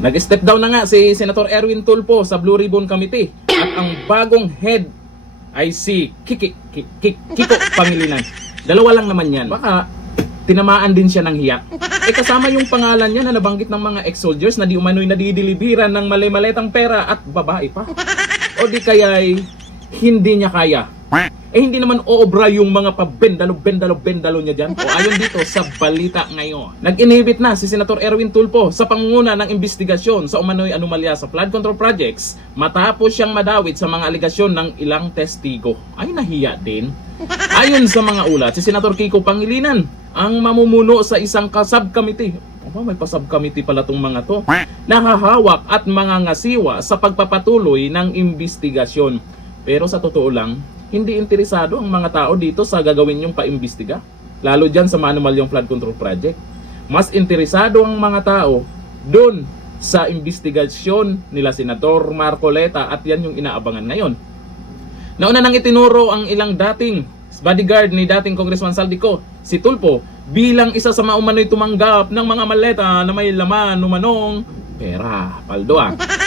Nag-step down na nga si Senator Erwin Tulfo sa Blue Ribbon Committee at ang bagong head ay si Kiko Pangilinan. Dalawa lang naman yan. Baka tinamaan din siya ng hiya. Kasama yung pangalan niya na nabanggit ng mga ex-soldiers na di umano'y nadidilibiran ng mali-maletang pera at babae pa. O di kaya'y hindi niya kaya. Hindi naman oobra yung mga pabendalo niya dyan. O ayon dito sa balita ngayon, nag-inhibit na si Senator Erwin Tulfo sa pangunguna ng investigasyon sa umano'y anomalya sa flood control projects matapos siyang madawit sa mga aligasyon ng ilang testigo. Ay, nahiya din. Ayon sa mga ulat, si Senator Kiko Pangilinan ang mamumuno sa isang subcommittee. May pa-subcommittee pala tong mga to. Nahahawak at mga ngasiwa sa pagpapatuloy ng investigasyon. Pero sa totoo lang, hindi interesado ang mga tao dito sa gagawin yung paimbestiga. Lalo dyan sa manumalyong flood control project. Mas interesado ang mga tao doon sa investigasyon nila Senador Marcoleta at yan yung inaabangan ngayon. Nauna nang itinuro ang ilang dating bodyguard ni dating Congressman Saldico, si Tulfo, bilang isa sa maumano'y tumanggap ng mga maleta na may laman umanong pera. Paldo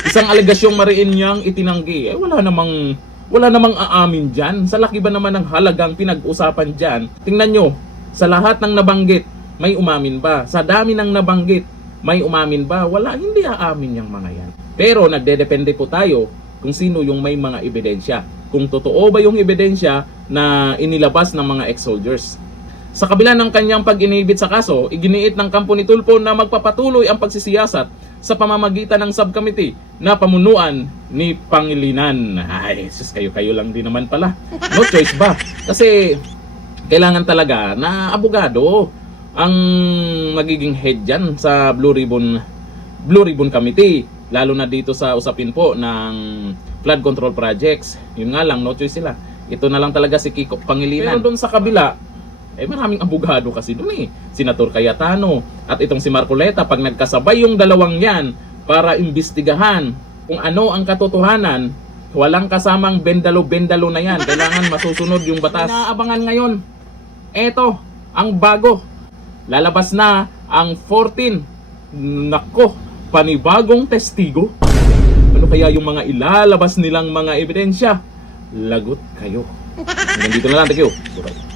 Isang alegasyong mariin niyang itinanggi. Wala namang aamin dyan. Sa laki ba naman ng halagang pinag-usapan dyan? Tingnan nyo, sa lahat ng nabanggit, may umamin ba? Sa dami ng nabanggit, may umamin ba? Wala, hindi aamin yung mga yan. Pero nagdedepende po tayo kung sino yung may mga ebidensya. Kung totoo ba yung ebidensya na inilabas ng mga ex-soldiers. Sa kabila ng kanyang pag-inhibit sa kaso, iginiit ng kampo ni Tulfo na magpapatuloy ang pagsisiyasat sa pamamagitan ng subcommittee na pamunuan ni Pangilinan. Ay, sus, kayo lang din naman pala. No choice ba? Kasi kailangan talaga na abogado ang magiging head dyan sa Blue Ribbon Committee. Lalo na dito sa usapin po ng flood control projects. Yun nga lang, no choice sila. Ito na lang talaga si Kiko Pangilinan. Pero doon sa kabila, maraming abogado kasi doon Senator Cayetano at itong si Marcoleta, pag nagkasabay yung dalawang yan para imbestigahan kung ano ang katotohanan, walang kasamang bendalo na yan. Kailangan masusunod yung batas. Inaabangan ngayon, eto, ang bago. Lalabas na ang 14. Nako, panibagong testigo. Ano kaya yung mga ilalabas nilang mga ebidensya? Lagot kayo. Hanggang dito na lang. Thank you.